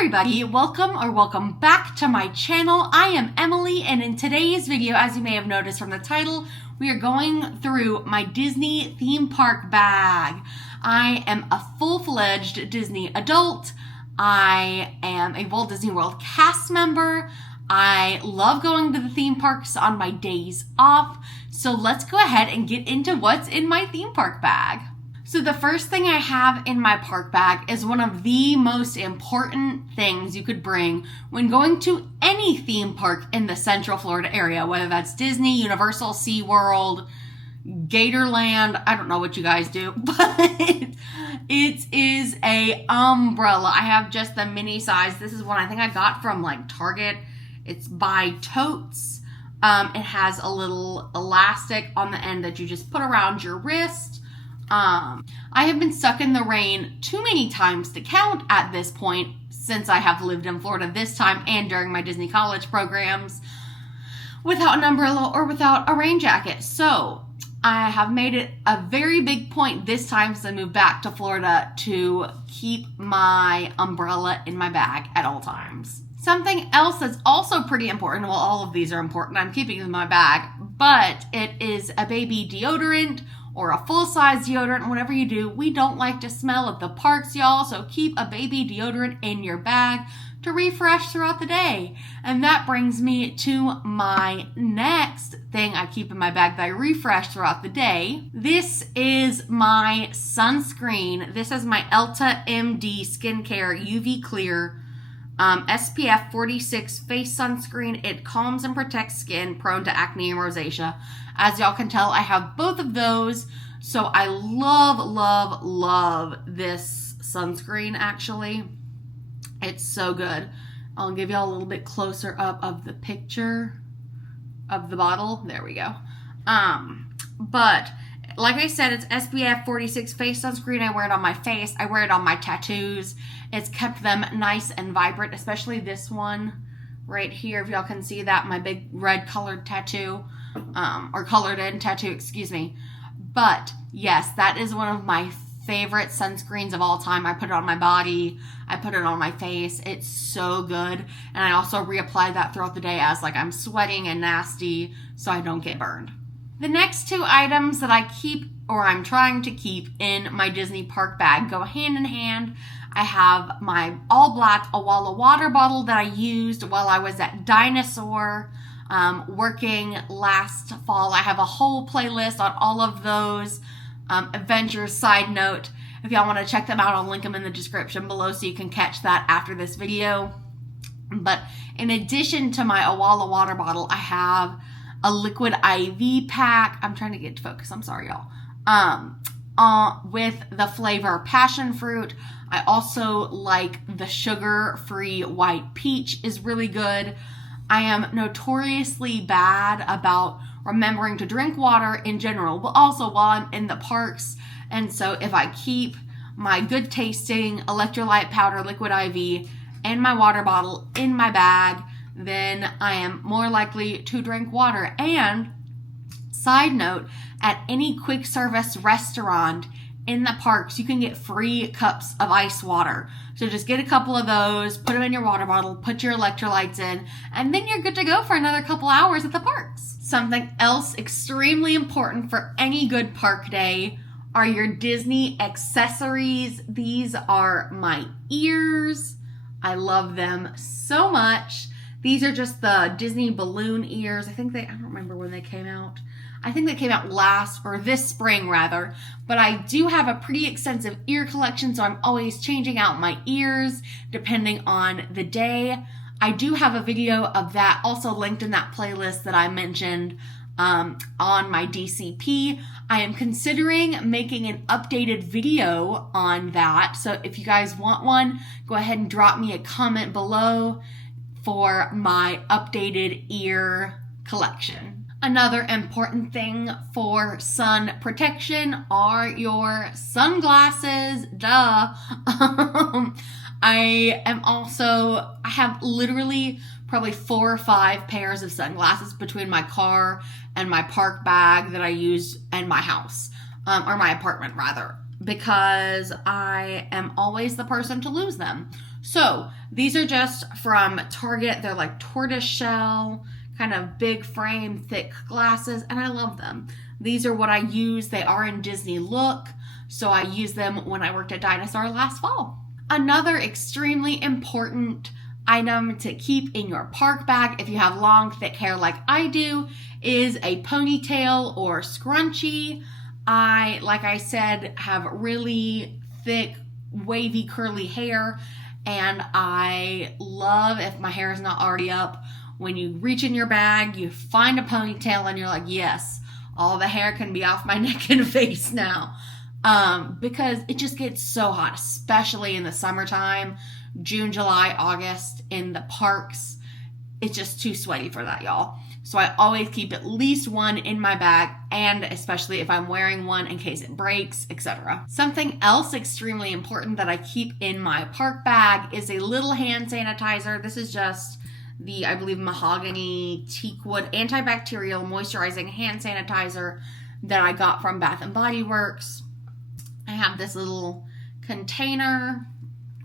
everybody, welcome back to my channel. I am Emily, and in today's video, as you may have noticed from the title, we are going through my Disney theme park bag. I am a full-fledged Disney adult. I am a Walt Disney World cast member. I love going to the theme parks on my days off. So let's go ahead and get into what's in my theme park bag. So the first thing I have in my park bag is one of the most important things you could bring when going to any theme park in the Central Florida area, whether that's Disney, Universal, SeaWorld, Gatorland, I don't know what you guys do, but it is a umbrella. I have just the mini size. This is one I think I got from like Target. It's by Totes. It has a little elastic on the end that you just put around your wrist. I have been stuck in the rain too many times to count at this point since I have lived in Florida this time and during my Disney college programs without an umbrella or without a rain jacket. So I have made it a very big point this time since I moved back to Florida to keep my umbrella in my bag at all times. Something else that's also pretty important, well, all of these are important, I'm keeping in my bag, but it is a baby deodorant or a full-size deodorant. Whatever you do, we don't like to smell at the parks, y'all, so keep a baby deodorant in your bag to refresh throughout the day. And that brings me to my next thing I keep in my bag that I refresh throughout the day. This is my sunscreen. This is my Elta MD Skincare UV Clear SPF 46 face sunscreen. It calms and protects skin prone to acne and rosacea. As y'all can tell, I have both of those. So I love this sunscreen, actually. It's so good. I'll give y'all a little bit closer up of the picture of the bottle. There we go. But like I said, it's SPF 46 face sunscreen. I wear it on my face. I wear it on my tattoos. It's kept them nice and vibrant, especially this one right here. If y'all can see that, my big red colored tattoo, or colored in tattoo, excuse me. But yes, that is one of my favorite sunscreens of all time. I put it on my body. I put it on my face. It's so good. And I also reapply that throughout the day as like I'm sweating and nasty so I don't get burned. The next two items that I keep, or I'm trying to keep in my Disney park bag, go hand in hand. I have my all black Awala water bottle that I used while I was at Dinosaur working last fall. I have a whole playlist on all of those adventures. Side note, if y'all want to check them out, I'll link them in the description below so you can catch that after this video. But in addition to my Awala water bottle, I have a liquid IV pack. I'm trying to get to focus. I'm sorry, y'all. With the flavor passion fruit. I also like the sugar-free white peach is really good. I am notoriously bad about remembering to drink water in general, but also while I'm in the parks. And so if I keep my good tasting electrolyte powder liquid IV and my water bottle in my bag, then I am more likely to drink water. And side note, at any quick service restaurant in the parks, you can get free cups of ice water. So just get a couple of those, put them in your water bottle, put your electrolytes in, and then you're good to go for another couple hours at the parks. Something else extremely important for any good park day are your Disney accessories. These are my ears. I love them so much. These are just the Disney balloon ears. I don't remember when they came out. I think they came out this spring rather, but I do have a pretty extensive ear collection, so I'm always changing out my ears depending on the day. I do have a video of that also linked in that playlist that I mentioned on my DCP. I am considering making an updated video on that, so if you guys want one, go ahead and drop me a comment below for my updated ear collection. Another important thing for sun protection are your sunglasses. Duh. I have literally probably 4 or 5 pairs of sunglasses between my car and my park bag that I use in my house, or my apartment rather, because I am always the person to lose them. So these are just from Target. They're like tortoise shell, kind of big frame, thick glasses, and I love them. These are what I use. They are in Disney look, so I used them when I worked at Dinosaur last fall. Another extremely important item to keep in your park bag, if you have long, thick hair like I do, is a ponytail or scrunchie. I, like I said, have really thick, wavy, curly hair, and I love, if my hair is not already up, when you reach in your bag, you find a ponytail, and you're like, yes, all the hair can be off my neck and face now. Because it just gets so hot, especially in the summertime, June, July, August, in the parks. It's just too sweaty for that, y'all. So I always keep at least one in my bag, and especially if I'm wearing one in case it breaks, etc. Something else extremely important that I keep in my park bag is a little hand sanitizer. This is just the, I believe, mahogany teakwood antibacterial moisturizing hand sanitizer that I got from Bath & Body Works. I have this little container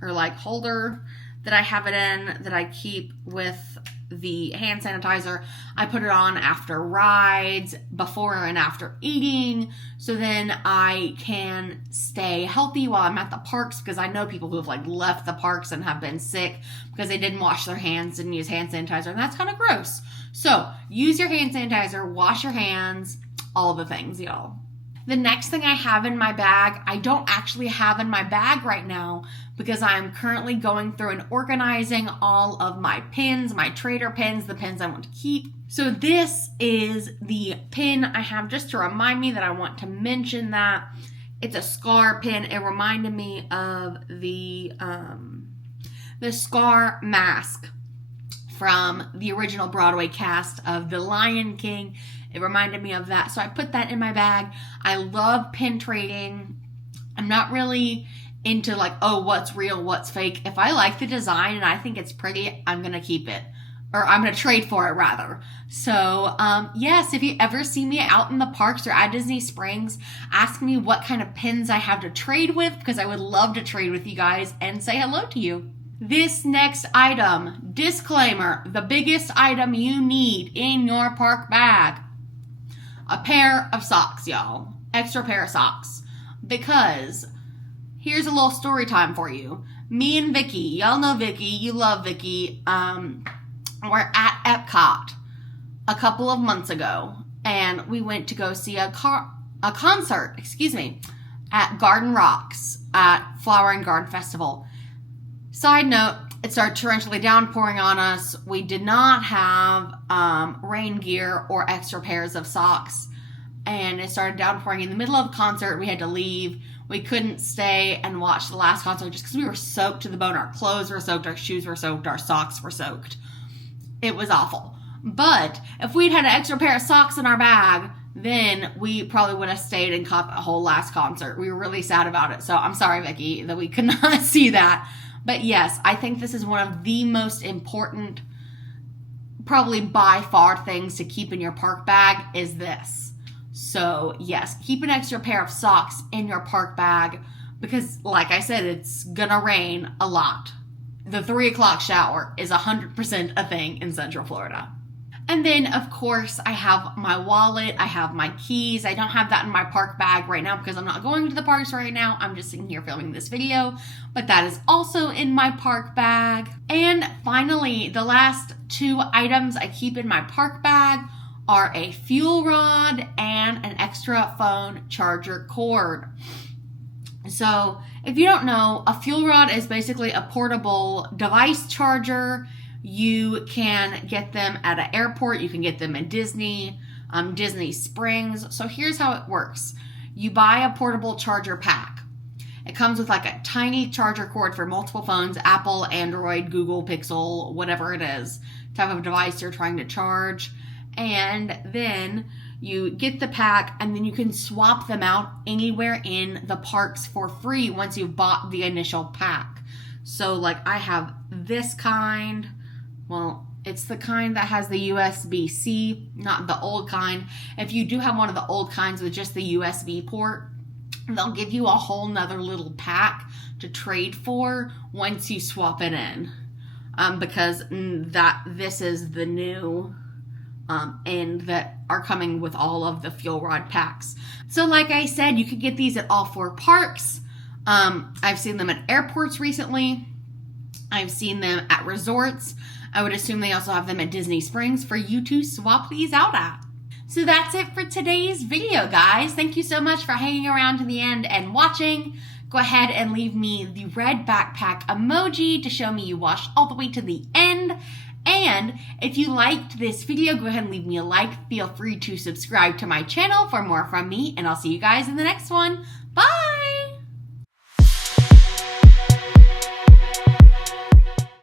or like holder that I have it in that I keep with the hand sanitizer. I put it on after rides, before and after eating, so then I can stay healthy while I'm at the parks, because I know people who have like left the parks and have been sick because they didn't wash their hands, didn't use hand sanitizer, and that's kind of gross. So use your hand sanitizer, wash your hands, all the things, y'all. The next thing I have in my bag, I don't actually have in my bag right now because I'm currently going through and organizing all of my pins, my trader pins, the pins I want to keep. So this is the pin I have just to remind me that I want to mention that. It's a Scar pin. It reminded me of the Scar mask from the original Broadway cast of The Lion King. It reminded me of that, so I put that in my bag. I love pin trading. I'm not really into like, oh, what's real, what's fake. If I like the design and I think it's pretty, I'm going to keep it. Or I'm going to trade for it, rather. So, yes, if you ever see me out in the parks or at Disney Springs, ask me what kind of pins I have to trade with, because I would love to trade with you guys and say hello to you. This next item, disclaimer, the biggest item you need in your park bag. A pair of socks, y'all. Extra pair of socks. Because here's a little story time for you. Me and Vicky, y'all know Vicky, you love Vicky, we're at Epcot a couple of months ago, and we went to go see a concert, at Garden Rocks at Flower and Garden Festival. Side note, it started torrentially downpouring on us. We did not have rain gear or extra pairs of socks, and it started downpouring in the middle of the concert. We had to leave. We couldn't stay and watch the last concert just because we were soaked to the bone. Our clothes were soaked, our shoes were soaked, our socks were soaked. It was awful. But if we'd had an extra pair of socks in our bag, then we probably would have stayed and caught the whole last concert. We were really sad about it. So I'm sorry, Vicky, that we could not see that. But yes, I think this is one of the most important, probably by far, things to keep in your park bag is this. So yes, keep an extra pair of socks in your park bag because, like I said, it's gonna rain a lot. The 3 o'clock shower is 100% a thing in Central Florida. And then, of course, I have my wallet, I have my keys. I don't have that in my park bag right now because I'm not going to the parks right now. I'm just sitting here filming this video, but that is also in my park bag. And finally, the last 2 items I keep in my park bag are a fuel rod and an extra phone charger cord. So, if you don't know, a fuel rod is basically a portable device charger. You can get them at an airport. You can get them in Disney Springs. So here's how it works. You buy a portable charger pack. It comes with like a tiny charger cord for multiple phones, Apple, Android, Google Pixel, whatever it is, type of device you're trying to charge. And then you get the pack and then you can swap them out anywhere in the parks for free once you've bought the initial pack. So like I have this kind. Well, it's the kind that has the USB-C, not the old kind. If you do have one of the old kinds with just the USB port, they'll give you a whole nother little pack to trade for once you swap it in. Because this is the new end that are coming with all of the fuel rod packs. So like I said, you could get these at all 4 parks. I've seen them at airports recently. I've seen them at resorts. I would assume they also have them at Disney Springs for you to swap these out at. So that's it for today's video, guys. Thank you so much for hanging around to the end and watching. Go ahead and leave me the red backpack emoji to show me you watched all the way to the end. And if you liked this video, go ahead and leave me a like. Feel free to subscribe to my channel for more from me, and I'll see you guys in the next one. Bye!